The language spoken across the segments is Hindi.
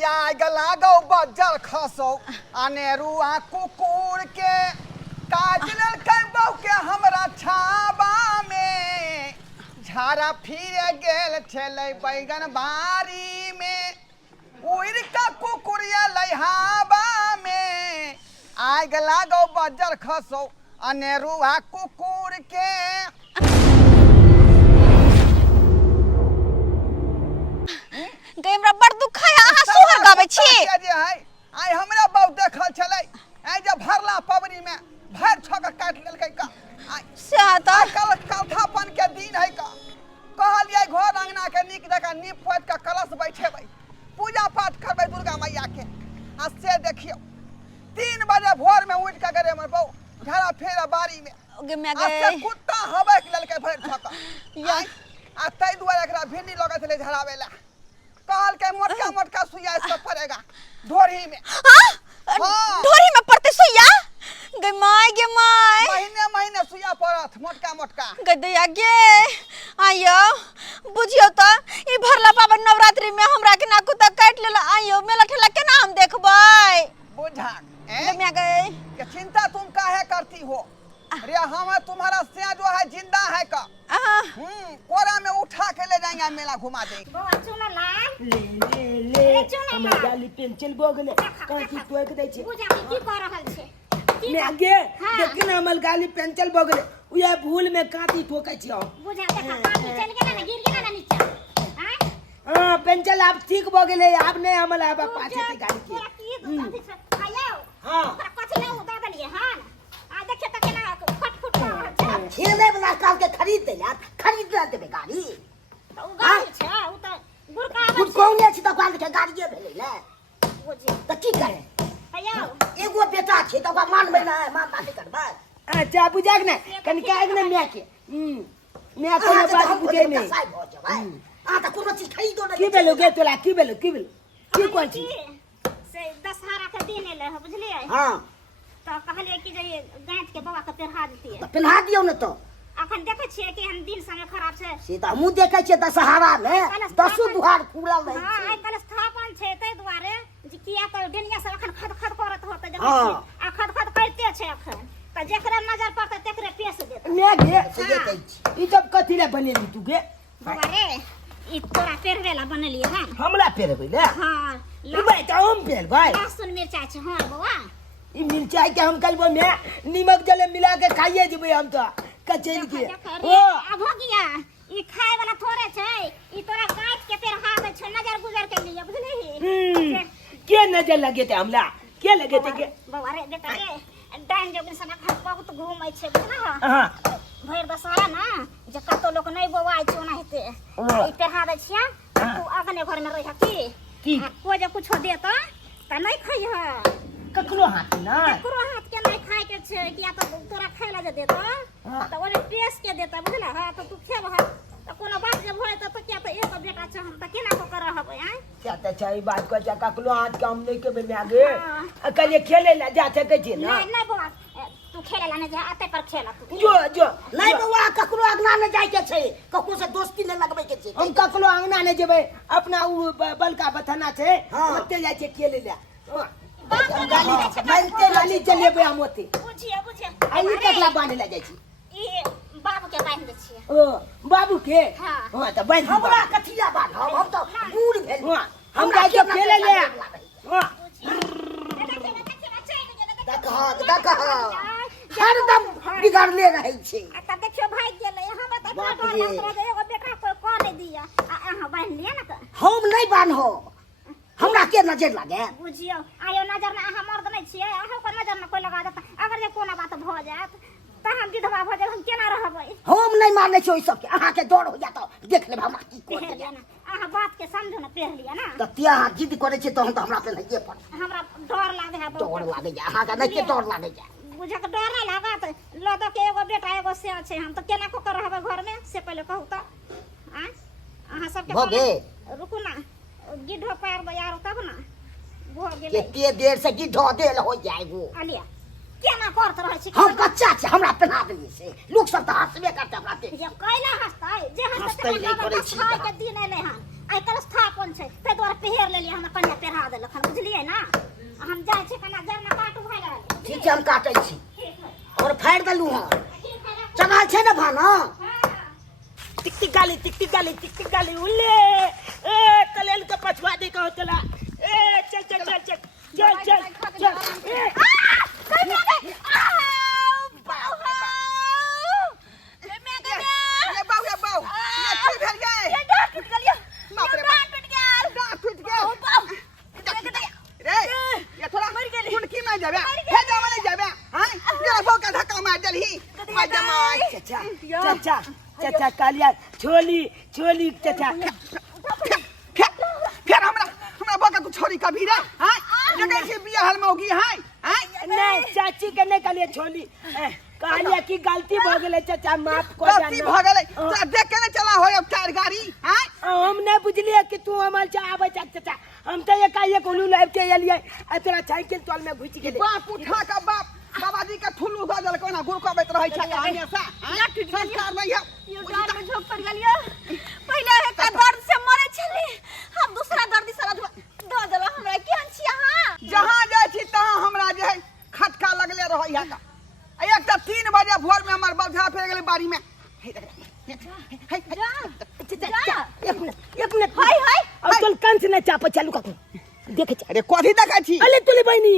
या गला गो बजर खसो अनेरुआ कुकुर के काजल के बहू के हमरा छाबा में झारा फिर गेल छले बैगन बारी में उड़ का कुकुरिया लहाबा में आग लागो बजर खसो अनेरुआ कुकुर के हमरा बड़ दुख है अहाँ सोहर गाबै छी आइ हमरा बहु देखल छलै आइ जे भरला पबनी में भर छक काट लेलकै का से त कलथापन के दिन है का कहलियै घर अंगना के नीक जका नीप पोत के कलश बैठेबै पूजा पाठ करबै दुर्गा मैया के आ से देखियो 3 बजे भोर में उठ के गरे हमर बहु झाड़ा फेरा बारी में गे मैं आ से कुत्ता हवे के लेलकै भर छक आ तै दुआरे एकरा भिंडी लगै छलै झड़ावेला कहल के मोटका मोटका सुइया इसको पड़ेगा ढोरी में ढोरी में पड़ते सुइया गे माय महीने महीने सुइया पड़त मोटका मोटका गे दैया गे आयो बुझियो त ई भरला पाबन नवरात्रि में हमरा के ना कुत्ता काट लेला आयो मेला ठेला केना हम देखबै बुझा गे मैं गए कि चिंता तुम काहे करती हो अरे हम तुम्हारा सिया जो है जिंदा है का कोरा में उठा के ले जाएंगे मेला घुमा देंगे ले गाली पेंसिल बोगले कांची टोक दै छै बुझा की कर रहल छै मैं आगे देख ना हमर गाली पेंसिल बोगले उया भूल में कांची ठोकै छी बुझा देखा कांची चल गेला ना गिर गेला ना नीचे हां पेंसिल आप ठीक बोगले अब नहीं हमल अब पाछे की गाली के तोरा की दुकान से खायो हां तोरा कथि ले उदा देलिए हां आ देखे त केना फटफट कर रहल छै खेले वाला काल के खरीद दे यार खरीद देबे गाड़ी उ गाड़ी छै उ त गुरका कुछ कौने छी त काल के गाड़िए भेलै ने बुझी त की करे खायो एगो बेटा छै त ओकरा मानबै ना मां बात करबै अच्छा बुझाक ना कन काग ना मैं के मैं को बात बुझे नहीं आ त कोनो चीज खरीदो ना की बेलो गे तोला की बेलो की कोन छी से दशहरा के दिन एले ह बुझलिए हां त कहलिए कि जे गांठ के बाबा के पेरहा देतिए त पिन्हा दियौ न त अखन देखे छिए कि हम दिन समय खराब छै से त हमहु देखे छियै दशहरा में 10 दुहार खुलल रहै हां छै आइ कल स्थापन छै तै दुआरे जे किया त डेनिया सब अखन खद करत होत जब आ खद करते छै अखन त जेकरा नजर पड़त तेकरे पेश देत मैं गे से देखे छी ई सब कथि ले बनेली तू गे बाबा रे ई तोरा पेरवेला बनलिए हां हमरा पेरबै ले हां ई भाई त हम पेर भाई लहसुन मिर्चाई छै हां बाबा ई मिर्चाई के हम कलबो में नीमक जले मिला के खाइए जेबै हम त कचैल के ओ अब हो गया ई खाए वाला थोड़े छै ई तोरा काट के पेरहा दे छै नजर गुजर के लिए बुझली के नजर लगे थे हमला के लगे थे के बाबा रे बेटा रे डाइन जब सना खा बहुत घूमै छै बुझला हां भैर दशहरा ना जे कतो लोग नहीं बोवाई छै ओना हेते ई पेरहा दे छिया तू अगने घर में रह की कोई जे कुछो दे त नहीं खइ ह ककरो हाथ ना ककरो हाथ के नहीं खाए के छै किया त तोरा खाइला जे देत त ओने टेस्ट के देत बुझला हां त तू खेब ह त कोनो बात जे भय त किया त एक बेटा छै हम त केना को कर रहबै आ क्या त छै बात को जा ककरो हाथ काम नहीं के में आगे कल खेले ला जा सके छी ना नहीं नहीं बाबा तू खेले ला नहीं जा आते पर खेला तू जो नहीं बउआ ककरो अगना न जाय के छै ककरो से दोस्ती न लगबै के छै हम ककरो अंगना ने जेबै अपना उ बलका बथना छै ओते जाय छै खेले ला गाली चलेबै हम ओते बुझिए आई ककला बांधे ला जाय छी ई बाबू के बांध दे छिए ओ बाबू के हां त बांध हमरा कथिया बात हम त बूढ़ भेल हम जाय के खेले ले हां देख हरदम बिगड़ले रहै छै त देखियो भाई गेलै हम त डर एगो बेटा कोई को नहीं दिया आ अहाँ बांध लिया ना त हम नहीं बान्हो हमरा के नजर लागे बुझियो आयो नजर ना अहाँ मर्द नहीं छिए अहाँ को नजर ना कोई लगा देता अगर जे कोनो बात भ जात त हम विधवा भ जाब हम केना रहबै हम नहीं माने छी ओइ सब के अहाँ के डर हो जात देख ले हमरा की कर पेहलिया ना अहाँ बात के समझो ना पेह लिया ना त तिया अहाँ जिद करे छी तहन त हमरा पे नहीं पड़ हमरा डर लागे है बहुत डर लागे जा अहाँ के नहीं के डर लागे जा बुझा के डर नहीं लागत लद के एगो बेटा एगो से छै हम त केना को कर रहबै घर में से पहले कहू त आ अहाँ सब के भगे रुकू ना गिद्धो पैर बयार तब ना भ गेलै केते देर से गिद्धो देल हो जाइबो अलिया केना करत रहै छी हम बच्चा छै हमरा पहना देली से लोग सब त हंसबे करते हमरा पे जे कैला हंसतै जे हंसतै नहीं करे छी के दिन एलै हन आई कलश था कौन छै ते द्वारा पहर लेलिए हम कन्या पहरा देलक हम बुझलिए ना हम जाय छै कना जरना काटू भाई गेल ठीक छै हम काटै छी ठीक है और फाड़ देलू हां ठीक है चढ़ल छै ने भाना टिक टिक गाली उल्ले ए कलेल के पछवा दे कहो चला ए चल ए ये बाऊ ये की भेल गए ये डांट टूट गेलियो बाप रे डांट टूट गेल डांट टूट गया ओ बाप रे ये थोड़ा कुड़की में जाबे हे जावे नहीं जाबे हां तेरा बाऊ का धक्का मार देलही मार दे मार चाचा कालिया छोली चाचा फिर हमरा बाऊ का तू छोरी कभी रे हां जगह से बियाह हल मौगी हां नहीं चाची के नहीं कालिया छोली कालिया की गलती भ गेले चाचा माफ कर गलती भ गेले तोरा देख के न चला हो अब चार गाड़ी हां हम नहीं बुझलिए कि तू हमार आवे चाचा हम तो एकाएक उलू लाइव के एलिए आ तोरा साइकिल तल में घुस गेले बाप उठा का बाप बाबाजी का ठुल्लू द देलको ना गुरकबैत रहै छै हमेशा संस्कार नहीं है ये डांट में झोंक पड़ गेलियो पहले एक दर्द से मरे छली हम दूसरा दर्द से दो देला हमरा केहन छी अहाँ जहां जाय छी तहां हमरा जे है खटका लगले रहै है का एक त 3 बजे भोर में हमर बलझा फेर गेलै बाड़ी में एक मिनट हाय अब चल कान से न चाप चालू का देखे अरे कथि देखै छी अले तुले बहनी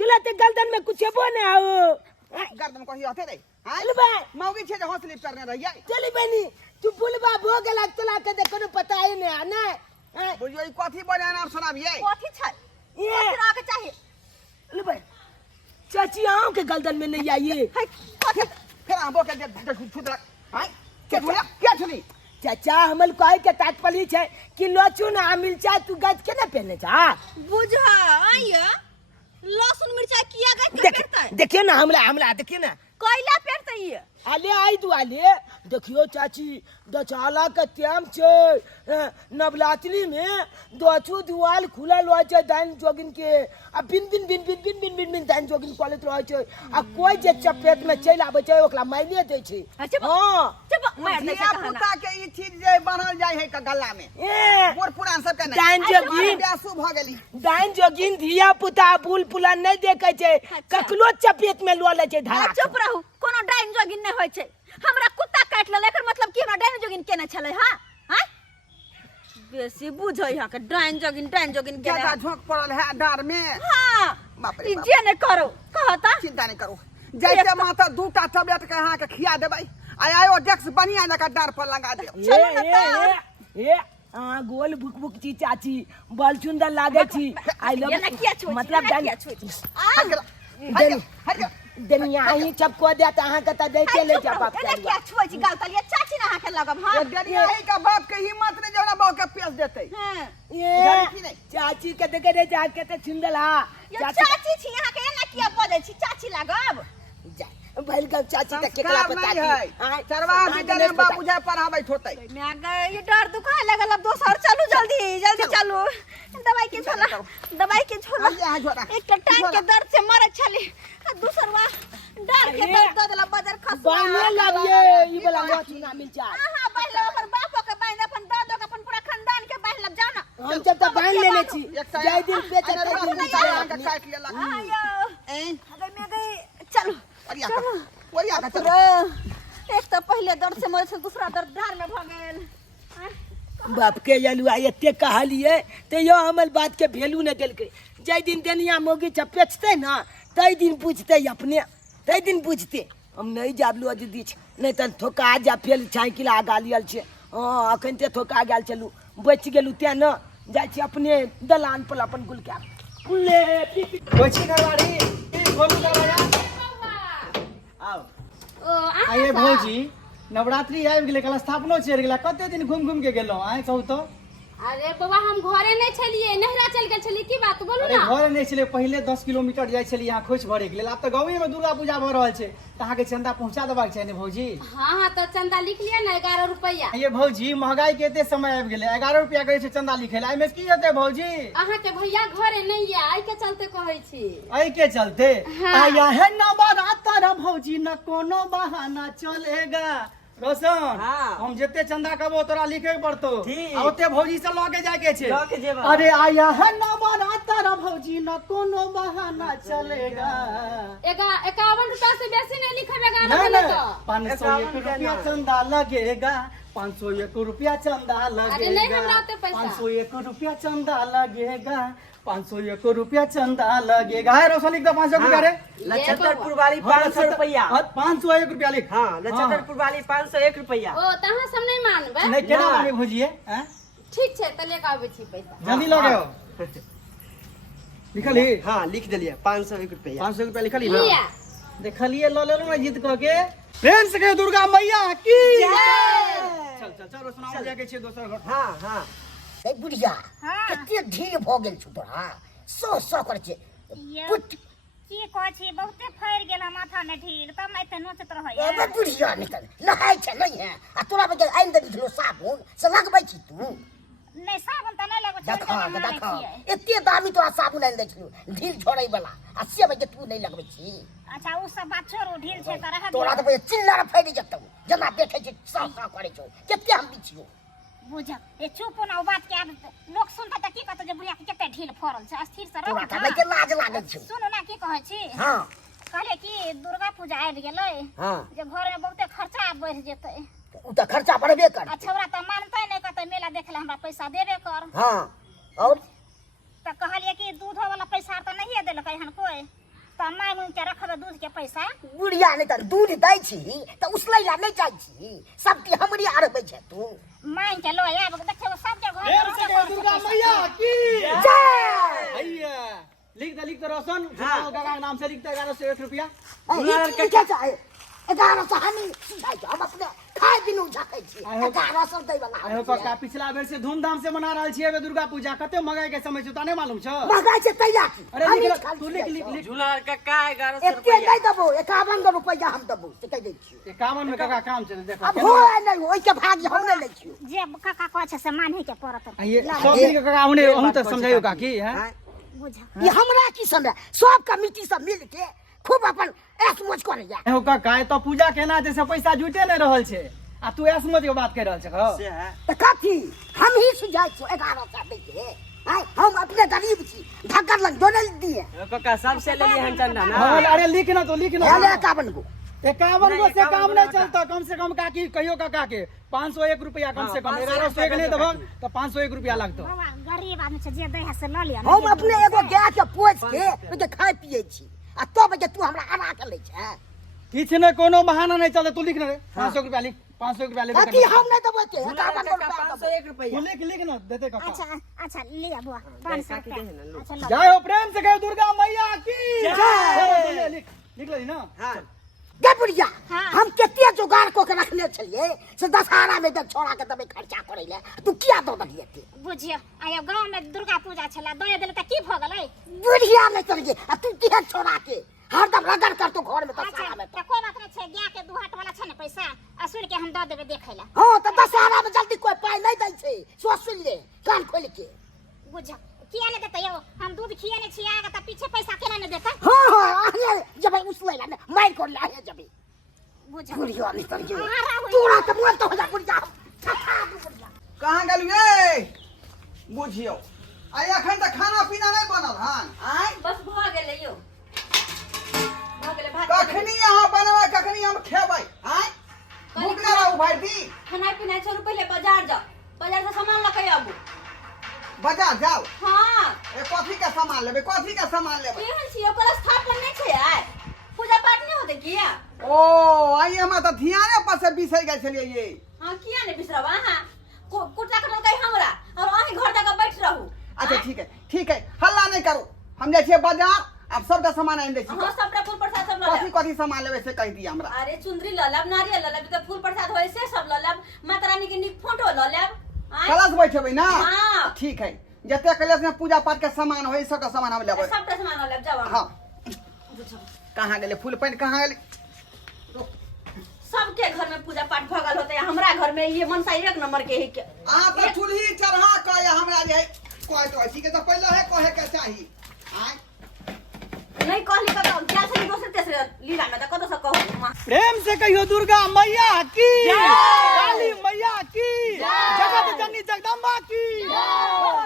तुला ते गर्दन में कुछ हेबो न आओ गर्दन कहि हथे रे अले भाई मौगी छे जे हौसली करने रहिए चली बहनी तू बुलबा भो गेला तुला के देखो पता है ने ना बुझियो ई कथि बने नाम सुनाबिए कथि छै ये कथि के चाहिए अले भाई चाची आओ के गर्दन में नहीं आइए फिर आबो के छुट हां के बोला क्या छली चाचा हमल कहे के तात्पर्य छै कि लहसुन आ मिर्चा तू गज के न पहने जा बुझा आइए लहसुन मिर्चा किया गज के पेरतै देखियो ना हमरा देखियो ना कोयला पेरतै ये आले आई तू आले देखियो चाची दचाला के टाइम छै नवरात्रि में दोचू दुआल खुलल रह छै दान जोगिन के आ बिन दान जोगिन कॉलेज रह छै आ कोई जे चपेट में चल आबै छै ओकरा मायने दै छै हां बुझिया पुता के ई चीज जे बनल जाय है का गल्ला में बूढ़ पुरान सब के दान जोगिन ब्यासु भ गेली दान जोगिन धिया पुता बुल पुला नहीं देखे छै कखलो चपेट में लो ले छै धारा चुप रहू कोनो डाइन जोगिन नहीं होय छै हमरा कुत्ता काट लेले एकर मतलब की हमरा डाइन जोगिन केने छले हां हां बेसी बुझै हा के डाइन जोगिन केने ज्यादा झोंक पड़ल है डार में हां बाप रे ई जे ने करो कहता चिंता नहीं करो जैसे माता दूटा टैबलेट के अहाँ के खिया देबै आयो डेक्स बढ़िया जका डार पर लगा दे ए गोल भुक भुक ची चाची बल सुंदर लागे छी आई लव मतलब दुनिया ही चपको देत अहाँ के त दे के ले जा बाप एना किया छुई छी गाल तलिया चाची ना के लगब हां डरिया है का बाप के हिम्मत ने जौना बाप के पेश देतै हां ये चाची के देखे रे जाके त सुंदर हा चाची छी यहां के एना किया बजै छी चाची लागब भइल का चाची त केकला पता की चरवा विद्यालय में बाबू जाय पढ़ाबै होतै मैं गए ये डर दुखाए लगल अब दोसर चलू जल्दी चलू दवाई के झोला एक तो टांग के दर्द से मरे छली आ दूसरवा डर के दर्द दला बजर खस बाने लागिए ई वाला मोच ना मिल जा हां पहले अपन बापो के बांध अपन दादो के अपन पूरा खानदान के बांध लब जाओ ना हम जब तक बांध लेने छी जय दिन पे का काट लेला आयो अगर मैं गई चलो ओरिया का चलो एक तो पहले दर्द से मरे छल दूसरा दर्द डार में भ गेल बाप के यलुआ एते कहलिए ते यो हमल बात के वैल्यू न देलकै जय दिन देनिया मोगी चपेचते ना तई दिन पूछते अपने तई दिन पूछते हम नहीं जाबलू दीदी नहीं त ठोका जा फेल साइकिल आगा लियल छे हां अखन ते ठोका गेल चलू बच गेलू ते न जाय छी अपने दलान पर अपन गुल के कुले कोची घरवाड़ी घोरू दरवाजा आओ आइए भौजी नवरात्रि आबि गेलै कल स्थापनो चढ़ि गेला कते दिन घूम घूम के गेलौं आइ कहू तो अरे बाबा हम घरे नहीं छलिए नहरा चल गेल छलिए की बात बोलू अरे ना घरे नहीं छलै पहिले 10 किलोमीटर जाय छलिए यहाँ खोज भरे के लेल आब तऽ गाँवे में दुर्गा पूजा भऽ रहल छै तऽ अहाँके चंदा पहुँचा देबाक छै ने भौजी हाँ तो चंदा लिख लिया ना 11 रुपया ये भौजी महंगाई के एते समय आबि गेलै 11 रुपया कहै छै चंदा लिखै ला एहिमे की हेतै भौजी अहाँ के भैया घरे नहीं है आई के चलते कहै छी एहि के चलते हाँ। आया है नवरात्र भौजी न कोनो बहाना चलेगा रोशन हाँ। हम जते चंदा कबो तोरा लिखे के पड़तो ठीक। आ ओते भौजी से लगे जाए के छे लगे जेबा। अरे आया है ना बना तारा भौजी न कोनो बहाना चलेगा 51 रुपया से बेसी नहीं लिखेगा नहीं ना नहीं तो 501 रुपया चंदा लगेगा 501 रुपया चंदा अरे नहीं, लगेगा हमरा ओते पैसा। 501 रुपया चंदा लगेगा 501 रुपया चंदा लगेगा है रोशन लिख दो 500 रुपया रे नक्षत्रपुर वाली 500 रुपया। 501 रुपया लिख हाँ नक्षत्रपुर वाली 501 रुपया। ओ तहाँ सब नहीं मानबे नहीं केना ना। मांगे भौजी है ठीक छै त लेके आबै छी पैसा जल्दी लगे हो लिखल ही हाँ लिख दिलिए 501 रुपया। 500 रुपया लिखल ही लिया देखलिए लो लो ना जीत कह के प्रेम से कहे दुर्गा मैया की चल चल चल रोशन जाके छे दोसर घर हाँ हाँ ए बुढ़िया कते ढील भ गेल छु तोरा सो कर छे पुट की कहै छी बहुते फैर गेल माथा में ढील तब एते नोचत रहै ए बुढ़िया निकल नहाय छे नहीं है आ तोरा बजे आइन दे दिलो साबुन से लगबै छी तू नहीं साबुन त नहीं लगै देखा छै देखा एते दामी तोरा साबुन आइन दे छिलो ढील छोड़ै वाला आ से बजे तू नहीं लगबै छी अच्छा उ सब बात छोड़ो ढील छै त रह तोरा तो बजे चिल्ला फैल जतौ जना देखे छी सा करे छौ केते हम बिछियो बुझ ए चुप ना ओ बात के आब लोग सुनता त की कहत जे बुढ़िया के केते ढील फरल छै स्थिर से तोरा रह का नहीं के लाज लागै छौ सुनो ना की कहै छी हां कहले कि दुर्गा पूजा आबि गेलै हां जे घर में बहुते खर्चा बढ़ जेतै उ त खर्चा बढ़बे कर आ छौरा त मानतै नहीं कहतै मेला देखे हमरा पैसा देबे कर हां और त कहलिए कि दूधो वाला पैसा त नहीं देलकै हन कोई त माय मुंह के रखबे दूध के पैसा बुढ़िया नहीं त दूध दै छी त उसलै ला नहीं जाइ छी सबके हमरी आरबै छै तू माय के लो आब देखियो सब के घर प्रेम से कहे दुर्गा मैया की जय भैया लिख दे रोशन गागा के नाम से लिख दे 1101 रुपया ई के चाहे 1100 हमी सुझाइ हम अपने खाए बिनु झकै छी 1100 दै वाला आयो कक्का पिछला बेर से धूमधाम से मना रहल छियै दुर्गा पूजा कते मंगाई के समय छै ताने मालूम छ महंगाई से तैया की अरे हमी लिख खाली तू लिख झूला का 1100 एते रुपया। नहीं देबो 51 रुपया हम देबो से कह दै छी 51 में कक्का काम चले देखो अब हो नहीं ओइ के भाग हम नहीं लै छी जे काका कहै छै से मानही के पड़त ये सब मिल के कक्का हमने हम तक समझाइयो का की है बुझ ये हमरा की समय सब कमिटी सब मिल के खूब अपन ऐस मोज करैया एहो कक्का तो पूजा केना जैसे पैसा जुटे नहीं रहल छै आ तू ऐसमत के बात कर रहल छ से है त कथी हम ही सुझाइ छो 1100 दै के आय हम अपने गरीब छी ढक्कन लग जोड़ल दिए कक्का सबसे ले लिए हम चंदा ना हां अरे लिख ना तो लिख ना हेले 51 को 51 को से काम नहीं चलता कम से कम काकी कहियो कक्का के 501 रुपया कम से कम 1101 नहीं देबो तो 501 रुपया लगतो बाबा गरीब आदमी छै जे दै है से ल लिया हम अपने एगो गाय के पोछ के ओके खाय पिए छी आ तब जे तू हमरा आना के लै छै किछ ने कोनो बहाना नहीं चलता तू लिख ना रे 500 रुपया लिख 500 रुपया ले कथी हम नहीं देबो के 51 रुपया 501 रुपया। तू लिख ना देते कक्का अच्छा अच्छा लिया बुआ 500 रुपया अच्छा लो जय हो प्रेम से कहे दुर्गा मैया की जय लिख ले ना हाँ गे बुढ़िया हाँ। हम केते जुगाड़ को के रखने छलिए से दशहरा में जब छोड़ा के तबे खर्चा करे ले तू किया दो दलिए के बुझियो आयो गांव में दुर्गा पूजा छला दय देले त की भ गेलै बुढ़िया में चल गे आ तू किया छोड़ा के हरदम रगड़ कर तू घर में अच्छा दशहरा में त कोई बात नहीं छै गाय के दुहाट वाला छै ने पैसा असुर के हम द देबे देखै ला हां त दशहरा में जल्दी कोई पाई नहीं दै छै सो सुन ले कान खोल के बुझ किया ने देतै यो हम दूध खियाने छी आगे त पीछे पैसा केना ने देतै हां हां आगे जब उसले ला मार कर ला है जब बुझ बुढ़िया नहीं कर गे आरा होई। तोरा तो मन तो हो जा बुढ़िया कहाँ गेलू ए बुझियो आ एखन त खाना पीना नहीं बनल हन आय बस भ गेलै यो भ गेलै भात कखनी यहाँ बनबै कखनी हम खेबै आय भूख ना रहू भाई दी खाना पीना छोड़ू पहले बाजार जाओ बाजार से सामान लके आबू बाजार जाओ हाँ ए कथी के सामान लेबै कथी के सामान लेबै केहन छियै ओकर स्थापन नहीं छै आय पूजा पाठ नहीं होते किया ओ आई हमरा त ध्याने पर से बिसरि गेल छलिए ये हाँ किया नहीं बिसरब अहाँ कुटा कटल कहीं हमरा और अहीं घर तक बैठ रहू अच्छा ठीक है हल्ला नहीं करू हम जाइ छियै बाजार अब सबटा सामान आनि दै छी हाँ सबटा फूल प्रसाद सब ल कथी लेब कथी सामान लेबै से कहि दिअ हमरा अरे चुंदरी ल लेब नारियल ल लेब तो फूल प्रसाद होय से सब ल लेब माता रानी के नीक फोटो ल लेब आय कलश बैठेबै ना हाँ। ठीक है जते कलश में पूजा पाठ के सामान होय सबटा सामान हम लेबै सबटा सामान ल लेब जाओ हाँ कहाँ गेलै फूल पानि कहाँ गेलै सबके घर में पूजा पाठ भगल होते है हमरा घर में ये मनसा एक नंबर के ही के आ त चूल्ही चढ़ा के हमरा जे कहै तो छी के त पहिले है कहे के चाही आय नहीं कहली कत क्या से दोसर तेसर लीला में त कत से कहू प्रेम से कहियो दुर्गा मैया की, काली मैया की, जगत जननी जगदम्बा की।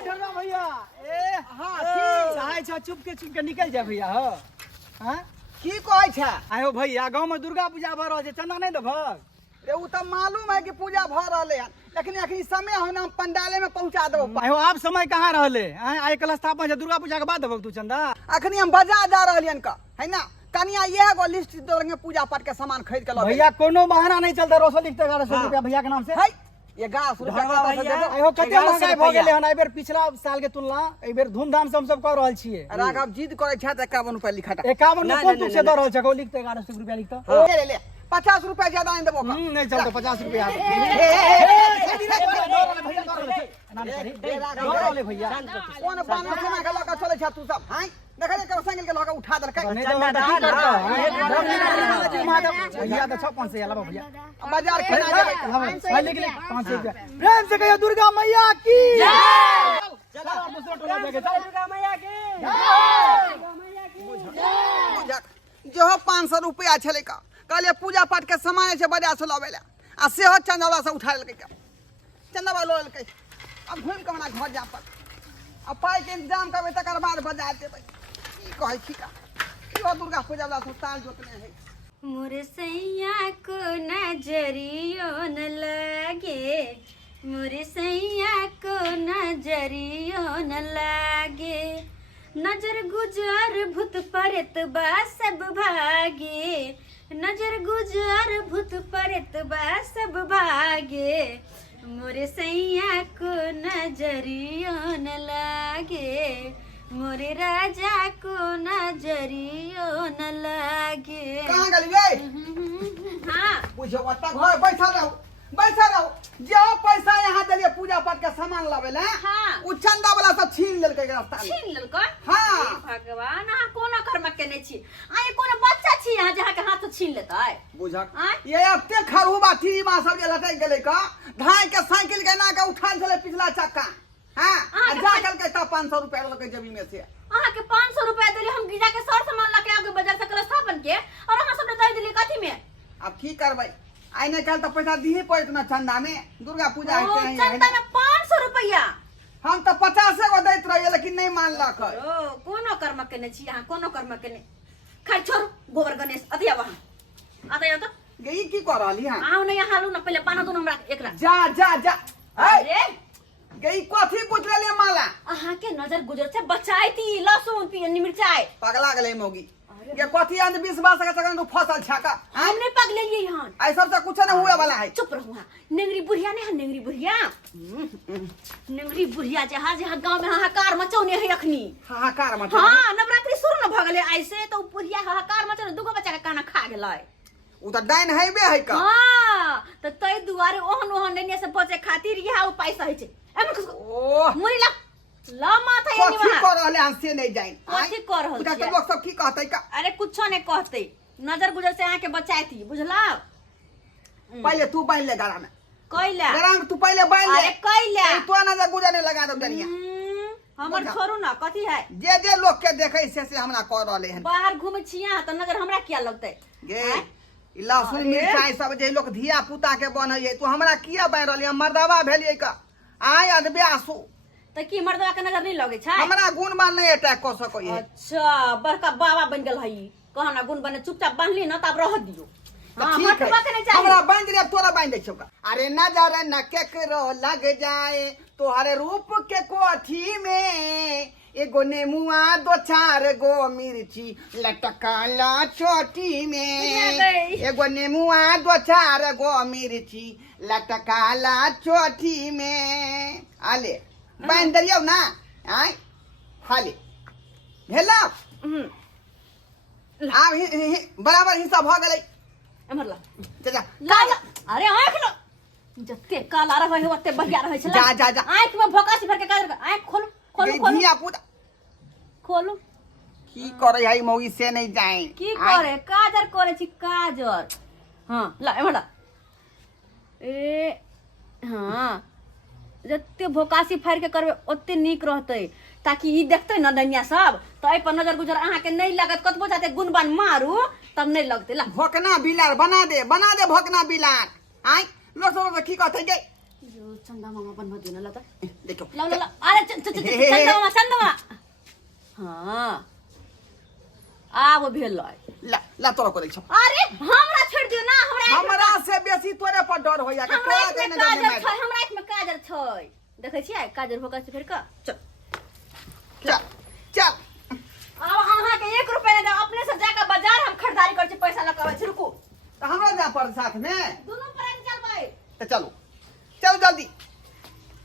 दुर्गा भैया ए हाँ चाहे छ चुप के निकल जाए भैया हो। हां की कहै छै? आयो भैया गांव में दुर्गा पूजा भ रहल छै, चंदा नहीं देबहक? रे उ त मालूम है कि पूजा भ रहले हन, लेकिन अखनी समय हो ना पंडाले में पहुंचा देबो। आयो आप समय कहाँ रहले? आय कल स्थापन छै, दुर्गा पूजा के बाद देबहक तू चंदा? अखनी हम बाजार जा रहलियन का है ना, कनिया यह गो लिस्ट देंगे पूजा पाठ के सामान खरीद के लो भैया कोनो बहाना नहीं चलता। रोसो लिखते 1100 रुपया भैया के नाम से। है ये गास रुपया से देबो। आयो कते महंगाई भ गेले हन, एबेर पिछला साल के तुलना एबेर धूमधाम से हम सब कर रहल छियै। राघव जिद करे छै त 51 रुपया लिखा 51 में कोन तुक से द रहल छै? को लिखते 1100 रुपया लिखते। ले ले ले 50 रुपया ज्यादा नहीं देबो का। नहीं चलतो 50 रुपया। भैया कौन पाना सोना के लगा चले छ तू सब? हैं देखले के साइकिल के लगा उठा देलकै। भैया तो 500 से लाबो भैया। बाजार के ना जाबे। भाई लिख ले 500 रुपया। प्रेम से कहियो दुर्गा मैया की जय। चलो दूसरा टोला जाके चल। दुर्गा मैया की जय। जो 500 रुपया छले का कहले पूजा पाठ के सामान से बाजार से लावेला आ सेहो चंदावा से उठा लेलकै का। चंदावा लो लेलकै। अब घूम के हमरा घर जा पर अब पाई के इंतजाम करबे तकर बाद बाजार जेबै। की कहै छी का यो दुर्गा पूजा वाला साल जोतने है। मोरे सैया को नजरियो न लगे, मोरे सैया को नजरियो न लागे, नजर गुजर भूत परत बा सब भागे, नजर गुजर भूत परत बा सब भागे, मोरे सैया को नजरियो न लागे, मोरे राजा को नजरियो न लागे। कहां गेली रे? हाँ बुझो ओता घर बैठा रहो जो पैसा यहाँ देलिए पूजा पाठ के सामान लावेला हाँ। उ चंदा वाला सब छीन लेलकै रास्ता में। छीन लेलकै? हाँ। भगवान अहाँ कोना कर्म केने छी? आइ कोनो बच्चा छी अहाँ जहाँ के हाथ छीन लेतै? बुझक आँय? ये अत्ते खरहुबा थीमा सब जे लटक गेलै का धाय के साइकिल के ना के उठाल छले पिछला चक्का। हां आ जा कल के 500 रुपया लेलकै जेबी में से। अहाँ के 500 रुपया देली, हम गिजा के सर सामान लाके आगे बाजार से कलश स्थापन के, और अहाँ सब दे देली कथी में? अब की करबै? आइ नहीं कल तो पैसा दिहे पड़त ना चंदा में। दुर्गा पूजा ओ, है चंदा में 500 रुपया। हम तो 50 गो दैत रहिए लेकिन नहीं मानलक। ओ कोनो कर्म केने छी अहाँ? कोनो कर्म केने? खैर छोड़ू गोबर गणेश अति अब अहाँ आते तो गई की कर रहली हां? आओ नहीं हालू ना पहले पाना दून हमरा एकरा। जा जा जा अरे गई कथी पूछ ले माला? अहाँ के नजर गुजर से बचाईती लहसुन पियनी मिर्चाई। पगला गेलै मौगी ये कथी अंध 20 का सकन तू फसल छाका। हमने पगले लिए हन। ऐसा से कुछ न हुए वाला है। चुप रहो हाँ। नेंगरी बुढ़िया ने हन नेंगरी बुढ़िया। नेंगरी बुढ़िया जहाँ जहाँ गांव में हाहाकार मचौने है अखनी। हाहाकार मचौ। हाँ नवरात्रि शुरू न भगले ऐसे तो बुढ़िया हाहाकार मचौने दुगो बच्चा के खाना खा गेलै। उ त डाइन हैबे है का। हां त तै दुआरे ओहन ओहन नेने से बचे खातिर यह उपाय सही छै। एमे ओ मुरी ला माथा ये कथी कर रहले हन से नहीं जाइन। कथी कर रहल उधर छियै? के लोग सब की कहतै का? अरे कुछो नहीं कहते, नजर गुजर से आके बचाती बुझला। पहले तू बांध ले गला में। कैला गला में तू पहले बांध ले। अरे कैला तो नजर गुजर ने लगा दम डरिया। हमर छोड़ू ना कथी है? जे लोग के देखै से हमरा कर रहले हन। बाहर घूमे छिया त नजर हमरा किया लगतै? गे ई लहसुन मिर्चाई सब जे लोग धिया पुता के बनै है तू हमरा किया बांध रहली? हम मर्दावा भेलिए का आय अदबे आसू त की मर्दवा के नजर नहीं लगे छै? हमरा गुण मान नहीं अटैक कर सको है। अच्छा बड़का बाबा बन गेल हई कहना गुण बने चुपचाप बांधली ना तब रह दियो। हां ठीक मटवा के है नहीं चाहिए। हमरा बांध रे तोरा बांध दे छौका। अरे नजर न केकरो लग जाए तोहरे रूप के कोठी में, एगो नेमुआ 2-4 गो मिर्ची लटकाला चोटी में, एगो नेमुआ 2-4 गो मिर्ची लटकाला चोटी में। आले बांध दरियो ना आय हाले भेला। आब बराबर हिस्सा भ गेलै। एमर ला जा लाला अरे आंख लो जत्ते काला रहे हो ओत्ते बढ़िया रहे छला। जा जा जा आंख में भोकासी भर के काजर आंख खोलो खोलो ये खोलो धिया पुता खोलो। की करे है मौगी से नहीं जाए की करे काजर करे छी काजर। हां ला एमर ला ए हां जत्ते भोकासी फाड़ के करबे ओत्ते नीक रहतै ताकि ई देखतै न दुनिया सब त ए पर नजर गुजर अहाँ के नहीं लागत कतबो जाते गुणबान मारू तब नहीं लगते ला भोकना बिलार बना दे भोकना बिलार आई लोग सब की कहते गे जो चंदा मामा बनवा देना ला देखो ला ला ला अरे चंदा मामा हां आ वो भेल ला तोरा को देखो अरे हमरा छोड़ दियो ना हमरा से बेसी तोरे पर डर होया के हमरा तोरा इसमें देने काजर छै हमरा इसमें काजर छै देखै छियै काजर होका से फिर का चल चल अब अहाँ के 1 रुपया दे अपने से जाके बाजार हम खरीदारी कर छी पैसा लगावे छी रुकू तो हमरा जा पर साथ में दोनों पर चलबै तो चलो चल जल्दी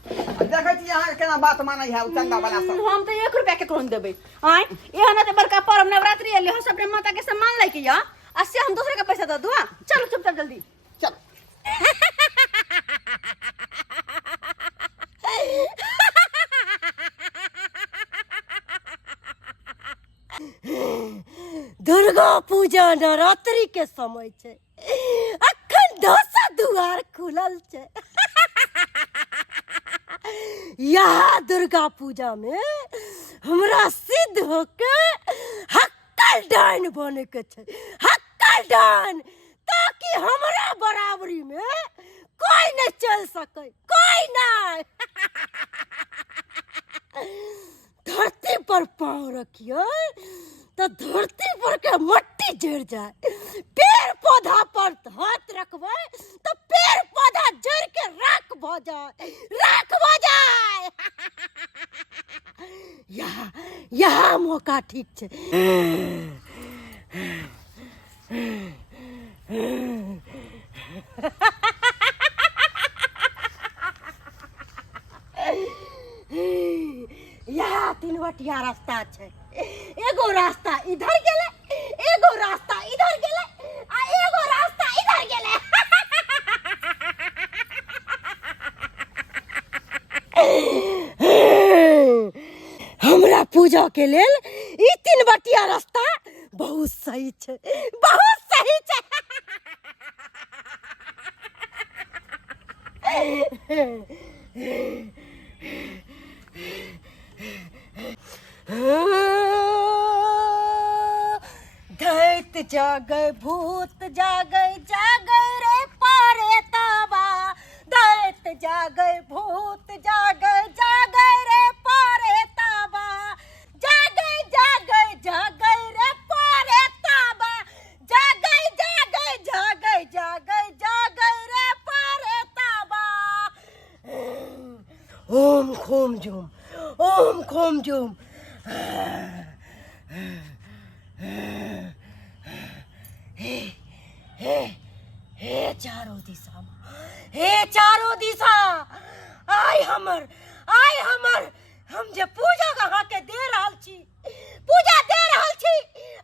देखै छी अहाँ केना बात मानै है चंदा वाला सब हम तो 1 रुपया के कोन देबै आय एहन त बड़का पर्व नवरात्रि एले हम सब माता के सम्मान लै के या आ से हम दूसरे के पैसा दे दूं चलो चुपचाप जल्दी चल दुर्गा पूजा नवरात्रि के समय छे अखन 10 दुआर खुलल छे यहाँ दुर्गा पूजा में हमरा सिद्ध होके हक्कल डाइन बने के छे हक्कल डाइन ताकि हमरा बराबरी में कोई नहीं चल सके कोई नहीं धरती पर पाँव रखिए तो धरती पर के मट्टी जड़ जाए पेड़ पौधा पर हाथ रखबे तो पेड़ पौधा जड़ के राख भ जाए यहाँ मौका ठीक छे यहाँ 3 बटिया रास्ता छे एगो रास्ता इधर गेले एगो रास्ता इधर गेले आ एगो रास्ता इधर गेले हमरा पूजा के लेल ई 3 बटिया रास्ता बहुत सही छे बहुत सही छे दैत जागे भूत जागे जागे रे पारे ताबा दैत जागे भूत जागे जागे रे पारे ताबा जागे जागे जागे रे पारे ताबा जागे जागे जागे जागे जागे रे पारे ताबा ओम खोम झूम हे चारों दिशा आय हमर हम जे पूजा अहाँ के दे रहल छी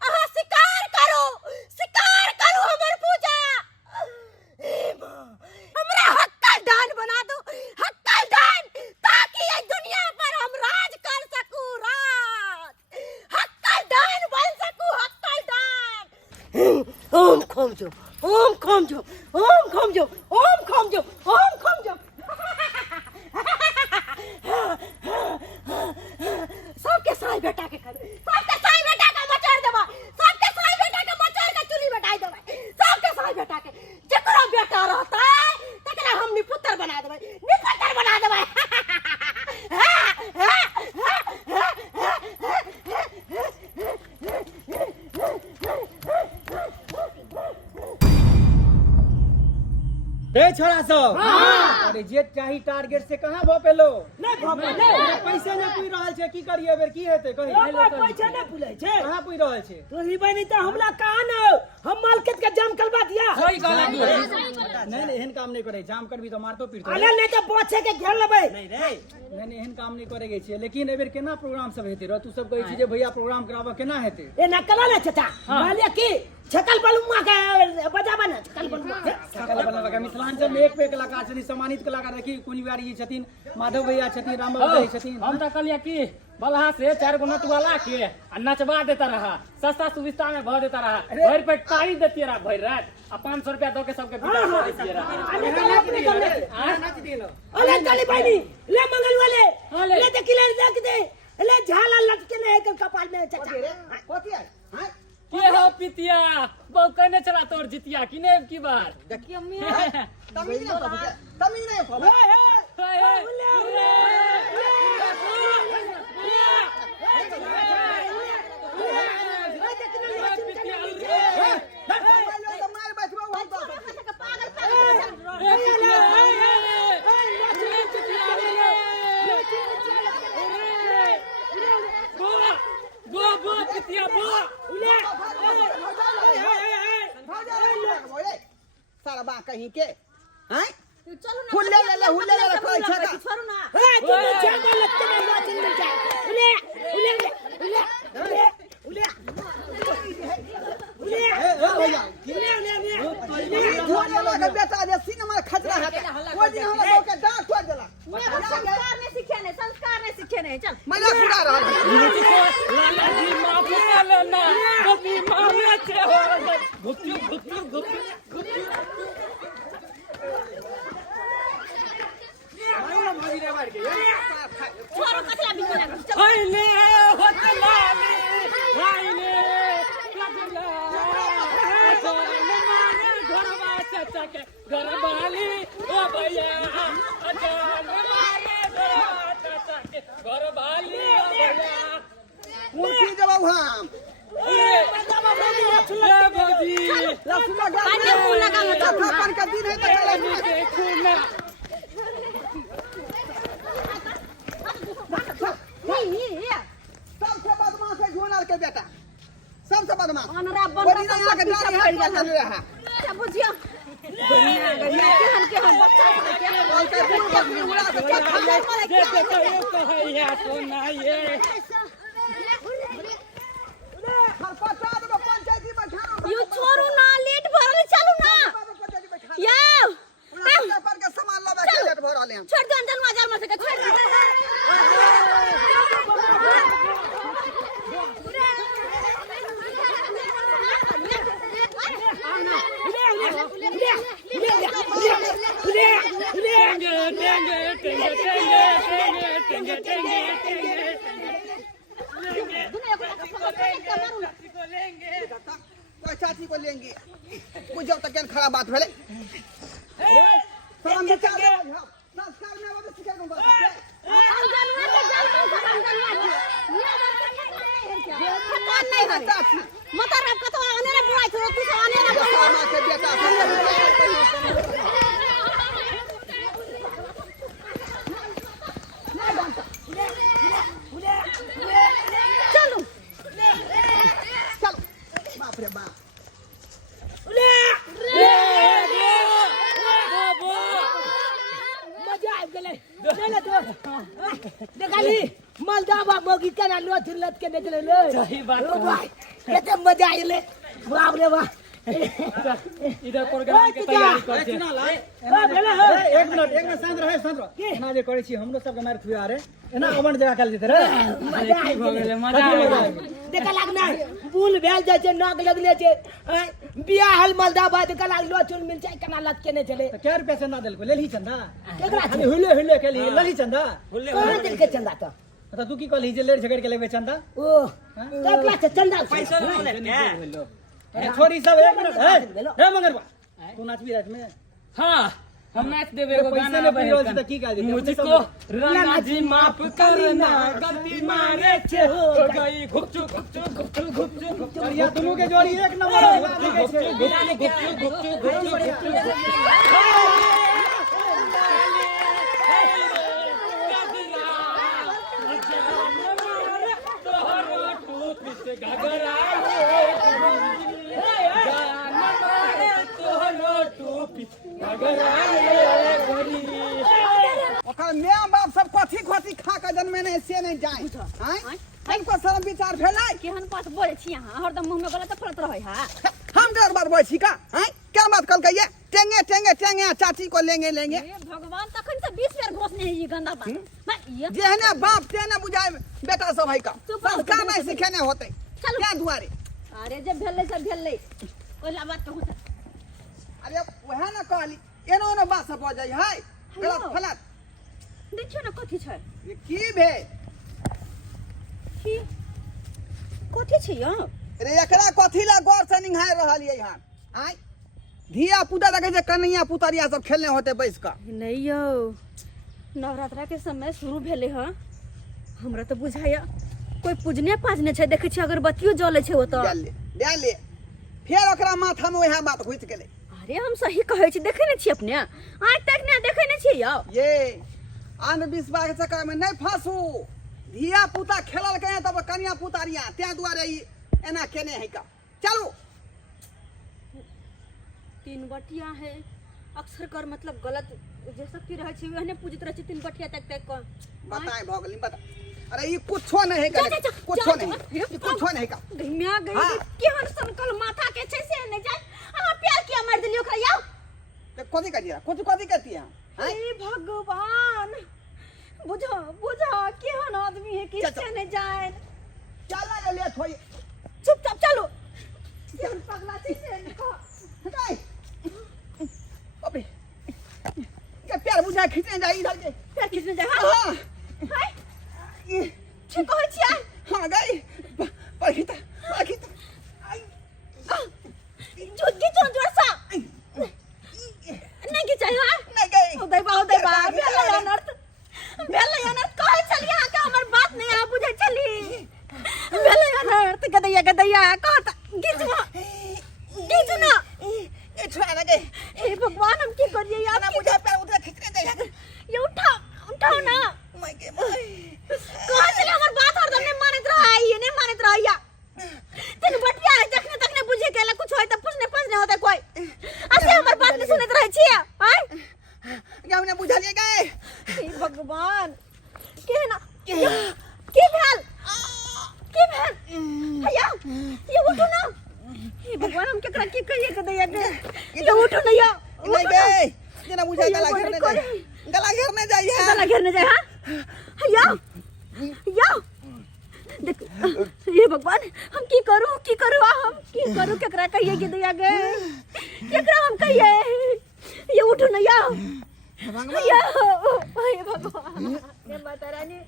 अहाँ शिकार करू हमर पूजा ए मां हमरा हक्कल डान बना दो हक्कल डान ताकि ये दुनिया पर हम राज कर सकूं हक्कल डान बन सकूं हक्कल डान ओम खोम जो सबके साई बेटा के मचार देबा सबके साई बेटा के मचार के चुली बैठाई देबा सबके साई बेटा के जकरा बेटा रहता है तकरा हम निपुत्र बना देबा ए छोरा सब अरे जे चाही टारगेट से कहां भ पेलो पैसे ने पुई रहल छे की करिए बेर की हेते कहि पैसा नहीं पुले छे कहां पुई रहल छे तो लिबे नहीं तो हमला कहां न हम मार्केट के जाम करवा दिया सही कहला नहीं एहन काम नहीं करे जाम करबी तो मारतो पीटतो अरे नहीं तो बच्चे के घेर लेबे नहीं रे नहीं एहन काम नहीं करे छे लेकिन एबेर केना प्रोग्राम सब हेते र तू सब कहै छी जे भैया प्रोग्राम कराबा केना हेते ए ना कला ना चाचा मालिया की छकल बलुआ के बजाबा ना छकल बलुआ के मिथिलांचल में एक पे कलाकार छथिन सम्मानित कलाकार देखी कुनिवारी जी छथिन माधव भैया छथिन राम बाबू जी छथिन हम तो कहलिए कि बलहा से 4 गो नटवाला के आ नचवा देता रहा सस्ता सुविस्ता में भर देता रहा भर पे टाई देती रहा भर रात आ 500 रुपया दो के सबके बिदा कर देती रहा अरे चली भाई ले मंगल वाले ले देखिले रख दे ले झाला लटके नहीं है कपाल में चाचा कोती है हां ये हो पितिया बहु कहने चला तोर जितिया कि ने की बार देखिए तमीज नहीं कहबे तमीज नहीं कहबे मार बैठबो हम सारा बा कहीं के हैं चलो ना हुल्ले ले कोई छका छोड़ो ना तू जाके लगते नहीं ना चल जा उले भैया के बेटा जे सिनेमा खतरा है वो दिन हमरा लोग के डांट खोल देला संस्कार नहीं सीखे नहीं चल मजा पूरा रहा लाला जी माफ कर लेना कभी मामे से हो गुप्तू छोरो कचरा भी ना चल हायले होतलाले हायले कजला अचान मारे घरवा चाचा के घरवाली ओ भैया अचान मारे घरवा चाचा के घरवाली ओ भैया मुर्गी जब हम ये भौजी लक्ष्मण पानी फूल लगा मत अपन का दिन है तो चला देखो ना सबसे बदमाश है झोनर के बेटा सबसे बदमाश अनरा बन वो दिन यहाँ के दाढ़ी हाथ पर चल रहा क्या बुझियो के हम बच्चा के और के फूल बकरी उड़ा के क्या खा देखो ये कहैया सोना ये हर पता दो पंचायती बैठा यू छोरू ना लेट भरल चलू ना पंचायती बैठा याओ पर के सामान लबा के लेट भरल हैं छोड़ दे अंदर मजा मत के छोड़ कोई चाची को लेंगे कुछ जब तक खराब बात भेले शर्म के चाल संस्कार में वो तो सिखा दूंगा के बेटा चलो चल बाप रे बाप मजा आ गेले चले तो देखली मालदावा मोगी केना लोथ लत के निकले ले सही बात ओ भाई केते मजा आइले बाप रे बाप इधर प्रोग्राम के तैयारी कर छे एक मिनट शांत रहे एना जे करै छी हमरो सब के मार खुआ रे एना अवन जगह काल जेते रे मजा की भ गेले मजा आ गेले देख लागना बुल भेल जाय छै नाक लगले छै बियाह हल मालदावा त कला लोचुन मिल छै केना लत केने चले तो क्या रुपया चंदा देलको लेली चंदा केकरा खाली हुले के लिए लेली चंदा कहां दिल के चंदा तो तो तू की कहली जे लेड़ झगड़ के लेबे चंदा ओ कतला से चंदा पैसा छोरी सब एक मिनट है मगरबा तू नाचबी रात में हां हम नाच देबे एगो पैसे गाना में बहे पीरोज त की काज मुझको राना जी माफ करना गलती मारे छे हो गई घुपचू या दोनों के जोड़ी एक नंबर ओकर माय बाप सब कथी कथी खा के जन्मे नहीं से नहीं जाए हैं हमको शर्म विचार भेलै केहन बात बोले छी यहां हरदम मुंह में गलत फलत रहे हा हम डर बात बोल छी का हैं क्या बात कल कहिए टेंगे चाची को लेंगे हे भगवान तखन से 20 बेर घोष नहीं ये गंदा बात मैं ये जेहने बाप तेने बुझाए बेटा सब है का चुप रहो, संस्कार नहीं सिखेने होते चलो। क्या दुआरे अरे जब भेलै से भेलै कोई बात कहू त अरे वह ना कहली एनो एनो बात सब हो जाय है गलत फलत देखियो ना कथी छै ये की भे की कथी छै यौ रे एकरा कथी ला गौर से निहार रहल ये यहाँ आय धिया पुता देखे छै कन्हैया पुतरिया सब खेलने होते बैस का नहीं यो नवरात्रा के समय शुरू भेले ह हमरा तो बुझाया कोई पूजने पाजने छै देखे छी अगरबत्तियो जले छै ओत दे ले फेर ओकरा माथा में वह बात घुस गेले अरे हम सही कहै छी देखे ने छी अपने आज तक ने देखे ने छी यौ ये अंधविश्वास के चक्कर में नहीं फंसू धिया पुता खेलल के तब कन्या पुतरिया ते दुआरे ई एना केने है का चलो तीन बटिया है अक्सर कर मतलब गलत जे सब की रहे छी वहने पूजित रहे छी तीन बटिया तक तक का बताए भगली बता अरे ये कुछो नहीं है का कुछो नहीं ये कुछो नहीं का घिमिया गई केहन संकल माथा के छै से नहीं जाय अहाँ प्यार किया मार दिलियो ओकरा यौ ते कथि करिया कथि करती है हे भगवान बुझा बुझा केहन आदमी है किससे नहीं जाए चला ले थोई चुपचाप चलो केहन पगला छै से निको नहीं अबे क्या प्यार बुझा खींचने जाई इधर के प्यार किसने जाए हां हाय ये ठीक कहै छियै हां गई पखिता आई जो गिचो जोर सा नहीं गिचाई हां नहीं गई हो दई बा बेला अनर्थ कहै छली अहाँ के हमर बात नहीं आ बुझै छली बेला अनर्थ गदैया कहत गिचो ना ये छोड़ा ना गई हे भगवान हम की करिए यार ना बुझा पैर उधर खींचने जाई ये उठाओ ना मैं के मैं कहां से हमर बात हरदम ने मानत रहा ये नहीं मानत रहा या तने बटिया है जखने तक ने बुझे गेला कुछ होय त पूछने होते कोई ऐसे हमर बात नहीं सुनत रहे छी हाय क्या हमने बुझा लिए गए हे भगवान के ना की भेल भैया ये उठो ना हे भगवान हम केकरा की कहिए के दैया के ये उठो ना या नहीं गए जना बुझा गला घेरने जाई गला घेरने जाए हां या देख ये भगवान हम की करूं हम की करूं केकरा कहिए के दैया गे केकरा हम कहिए ये उठो ना या या हे भगवान हे माता रानी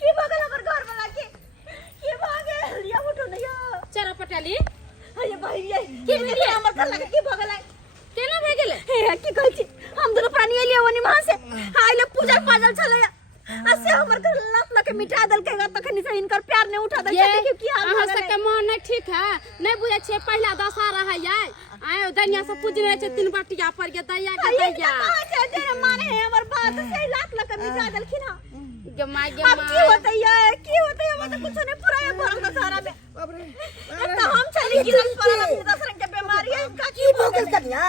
की भगल हमर घर वाला के भागे या उठो ना या चरा पटाली ये भाई ये की मेरे हमर घर लगे की भगल है केना भे गेले हे की कहै छी हम दोनों प्राणी एलिए वनी वहां से आइले पूजा पाजल छलैया असे हमर घर लात लके मिटा देल के तखनी से इनकर प्यार ने उठा दे देखियो की हाल अहाँ सबके मन नहीं ठीक है नहीं बुझे छे पहला दशहरा है ये आयो दनिया से पूजने छे तीन बटिया पर के दैया जे माने हमर बात से लात लके मिटा देलखिन हां गे माय अब की होतै हम तो कुछ नहीं पूरा ये घर दशहरा में बाप रे तो हम चली गिरल पड़ल अपनी दशहरा के बीमारी है का की भोगल कन्या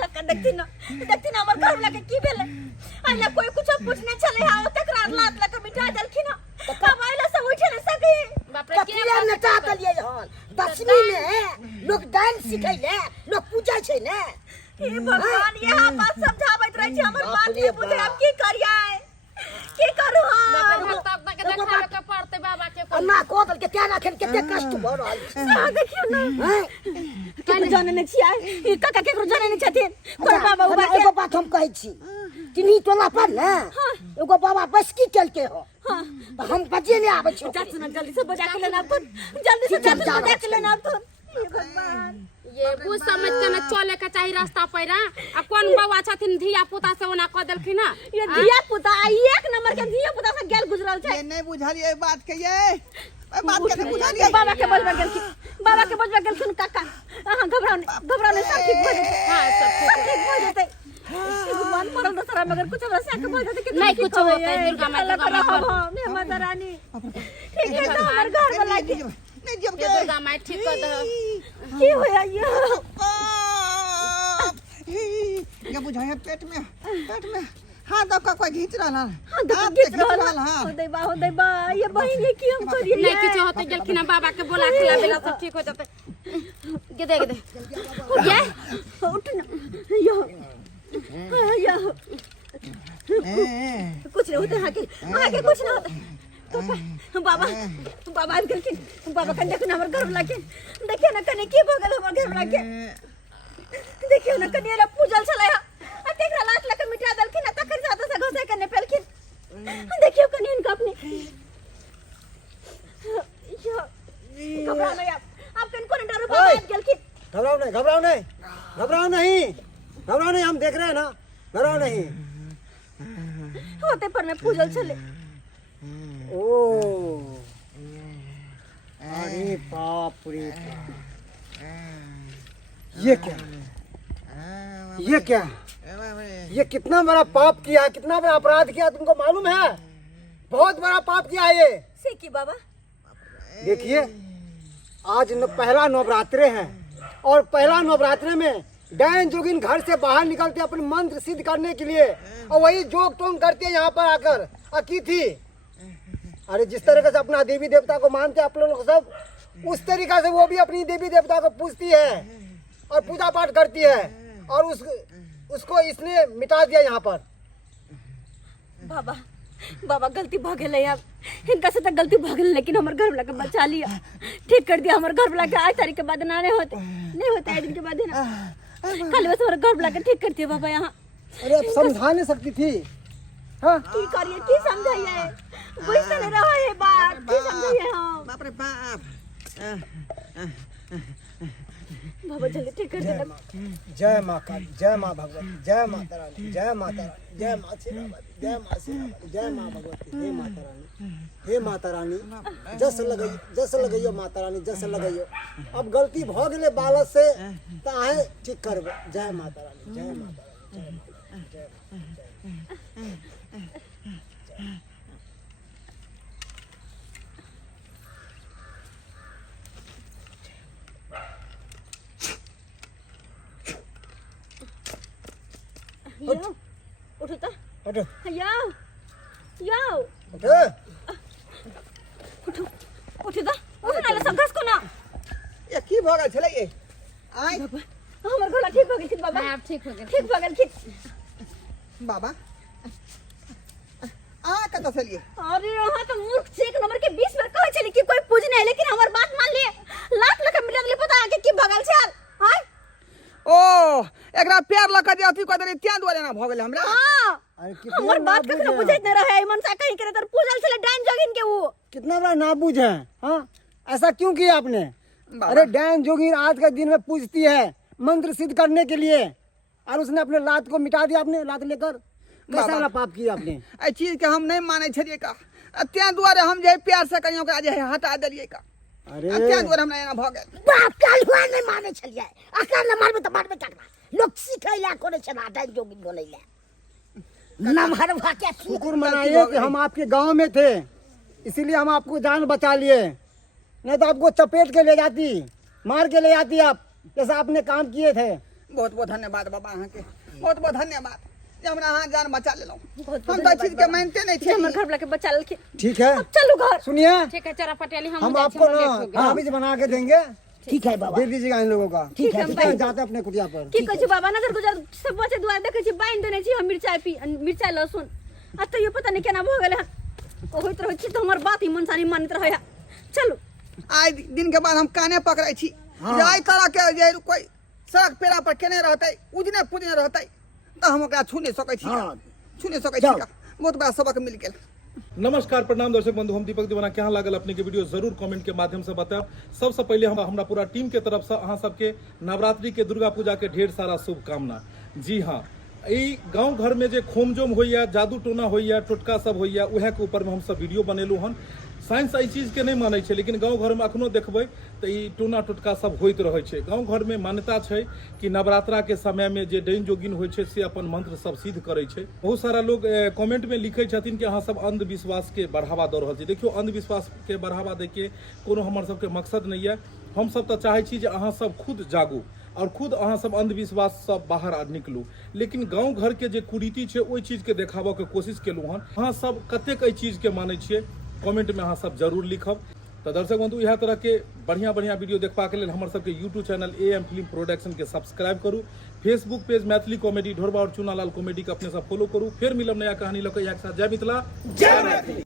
काका देखती ना हमर घर लगे की भेले आइला कोई कुछ पूछने चले हा तकरार लात लके मिटा देलखिन कब आइला सब उठे न सके बाप रे कथिया नचा तलिए हन 10वीं में लोग डांस सिखैले लोग पूजा छै ने हे भगवान यहां बात समझावत रहे छी हमर बात नहीं बुझे हम की करियै की करू हम तब तक देखावे के पड़ते बाबा के अन्ना कोदल के त्याना खेल केते कष्ट भ रहल छै देखियो ना केकरो जाने नहीं छियै ई काका केकरो जाने नहीं छथिन कोई बाबा उबा एगो बात हम कहै छी तिनी टोला पर ने एगो बाबा बसकी चलके हो तो हम बजे ले आबै छी जा सुन जल्दी से बजा के लेना अब जल्दी से बजा के लेना अब हे भगवान ये बुझ समझ के न चले के चाही रास्ता पैरा आ कोन बाबा छथिन धिया पुता से ओना क देलखिन ना ये धिया पुता एक नंबर के धिया पुता से गेल गुजरल छै ये नहीं बुझालिए बात के ये बात के नहीं बुझालिए बाबा के बजबा गेलखिन काका अहाँ घबराओ नहीं सब ठीक भ जेतै हां सब ठीक भ जेतै भगवान परल दशहरा मगर कुछ वैसा के बोल देते कि नहीं कुछ होता है दुर्गा माता माता रानी ठीक है तो हमारे घर वाला के नहीं जब ये दुर्गा माई ठीक कर दो की होया ये ये बुझाया पेट में हां दो का कोई खींच रहा हां खींच रहा हो दे बा ये बहन ये की हम करिए नहीं कुछ होते गेलखिन बाबा के बोला खिला बेला सब ठीक हो जाते गे दे ये उठ ना यो कुछ नहीं होता आगे कुछ नहीं होता बाबा बाबा कन देखो ना हमर घर लाके देखिए ना कने की भगल हमर घर लाके देखियो ना कने रा पूजल छले आ तेकरा लात लके मिटा देलखिन तकर ज्यादा से घोसे कने पेलखिन देखियो कने इनका अपने यो घबरा नहीं आप घबराओ नहीं, घबराओ नहीं, घबराओ नहीं, घबराओ नहीं, हम देख रहे हैं ना, घबराओ नहीं। होते पर में पूजल चले। ओ अरे बाप रे बाप, ये क्या, ये क्या, ये कितना बड़ा पाप किया, कितना बड़ा अपराध किया, तुमको मालूम है? बहुत बड़ा पाप किया है ये। सीखी बाबा। देखिए आज पहला नवरात्रे है और पहला नवरात्रे में डायन जोगिन घर से बाहर निकलते अपने मंत्र सिद्ध करने के लिए और वही जोग टोंग करते यहाँ पर आकर की थी। अरे जिस तरीके से अपना देवी देवता को मानते आप लोग सब, उस तरीके से वो भी अपनी देवी देवता को पूजती है और पूजा पाठ करती है और उसको इसने मिटा दिया यहाँ पर। बाबा बाबा गलती भ गेलै, अब इनका से तो गलती भ गेलै, लेकिन हमर घर वाला के बचा लिया, ठीक कर दिया। हमर घर वाला के आज तारीख के बाद ना नहीं होते एक दिन के बाद है ना, कल बस हमर घर वाला के ठीक कर दिया बाबा यहाँ। अरे अब समझा नहीं सकती थी, हाँ की करिए, की समझाइए, बुझते नहीं रहा है बात, की समझाइए हम। बाप रे बाप। बाबा जल्दी ठीक कर देना। जय माँ काली, जय माँ भगवती, जय माता रानी, जय माता रानी, जय माँ शेरावाली, जय माँ शेरावाली, जय माँ भगवती, हे माता रानी, हे माता रानी, जस लगइयो माता रानी, जस लगइयो। अब गलती भ गेले बालक से त आहे ठीक करबे। जय माता रानी, जय माता रानी, जय उठो तो, हटो याओ याओ, हटो उठो उठो तो, उठो ना सब घस को ना। ये की भ गेल छले ये? आय हमर गला ठीक हो गेल बाबा, आप ठीक हो गए। ठीक हो गेल, ठीक। बाबा आ कत से लिए? अरे यहाँ तो मूर्ख से एक नंबर के 20 बार कहे चली कि कोई पूजने है, लेकिन हमार बात मान लिए, लाख मिला दिले, पता है कि भगल छल। हां ओ एकरा प्यार लगा दे अथी कर दे, त्या दुआरे ना भ गेल हमरा। हां अरे हमर बात कखनो बुझैत न रहे, मन सा कहीं करे तर पूजल छले डाइन जोगिन के वो। कितना बड़ा नाबूझ है, हाँ ऐसा क्यों किया आपने? अरे डायन जोगिन आज के दिन में पूजती है मंत्र सिद्ध करने के लिए और उसने अपने लात को मिटा दिया, अपने लात लेकर। कैसा वाला पाप किया आपने? ए चीज के हम नहीं माने छलिए का, त्या दुआरे हम जे प्यार से कहियो का जे हटा देलिए का। अरे त्या दुआरे हमरा एना भ गेल। बाप काल हुआ नहीं माने छलिए, अकल न मारबे त मारबे तकना लोग सिखैला कोने छना डाइन जोगिन बोलैला नमहर भाके। शुक्र मनाइए कि हम आपके गांव में थे, इसीलिए हम आपको जान बचा लिए, नहीं तो आपको चपेट के ले जाती, मार के ले जाती आप, जैसा आपने काम किए थे। बहुत बहुत धन्यवाद बाबा अहाँ के, बहुत बहुत धन्यवाद जे हमरा अहाँ जान बचा लेलौ। हम तो चीज के मानते नहीं थे। हमर घर वाला के बचा लेलखिन। ठीक है अब चलो घर। सुनिए, ठीक है चरा पटेली, हम आपको ना ताबीज बना के देंगे, ठीक है बाबा, दे दीजिएगा इन लोगों का। ठीक है, ठीक है, जाते अपने कुटिया पर। की कहै छी बाबा, नजर गुजर सब बचे दुआर देखै छी बाइन देने छी हम मिर्चाई लहसुन, आ तो ये पता नहीं केना भ गेलै हन। ओ होइत रहै छी तो हमर बात ही मन सानी मानित रहै है। चलो आज दिन के बाद हम काने पकड़ै छी, जाय तरह के जे कोई सड़क पेड़ा पर केने रहतै, उजने पुजने रहतै त हम ओकरा छू नहीं सकै छी, छू नहीं सकै छी का। बहुत बड़ा सबक मिल गेल। नमस्कार प्रणाम दर्शक बंधु, हम दीपक दीवाना। क्या लागल अपने के वीडियो जरूर कमेंट के माध्यम से बताएं। सबसे पहले हम हमरा पूरा टीम के तरफ से अहाँ सबके नवरात्रि के दुर्गा पूजा के ढेर सारा शुभकामना। जी हाँ, ई गांव घर में जे खोमजोम होइया, जादू टोना होइया, टोटका सब होइया, उहे के ऊपर में हम सब वीडियो बनेलू हन। साइंस एहि चीज के नहीं मानै छै, लेकिन गांव घर में अखनो देखबै तो ई टोना टोटका सब होइत रहै छै। गांव घर में मान्यता छै कि नवरात्रा के समय में जे डाइन जोगिन होइ छै से अपन मंत्र सब सिद्ध करै छै। बहुत सारा लोग कमेंट में लिखै छथिन कि अहाँ सब अंधविश्वास के बढ़ावा दऽ रहल छी। देखियो, अंधविश्वास के बढ़ावा दै के कोनो हमर सबके मकसद नहीं है। हम सब तो चाहै छी जे अहाँ सब खुद जागू और खुद अहाँ सब अंधविश्वास सब बाहर निकलू। लेकिन गांव घर के जे कुरीति छै ओहि चीज के देखाबऽ के कोशिश केलू हन। अहाँ सब कतेक एहि चीज के मानै छियै, कमेंट में अहाँ सब जरूर लिखब। तो दर्शक बंधु, इएह तरह के बढ़िया बढ़िया वीडियो देखबा के लेल हमर सबके YouTube channel AM film production के सब्सक्राइब करू। फेसबुक पेज मैथिली कॉमेडी ढोरबा और चुनालाल कॉमेडी के अपने सब फॉलो करू। फिर मिलब नया कहानी लऽ कऽ। एक साथ जय मिथिला, जय मैथिली।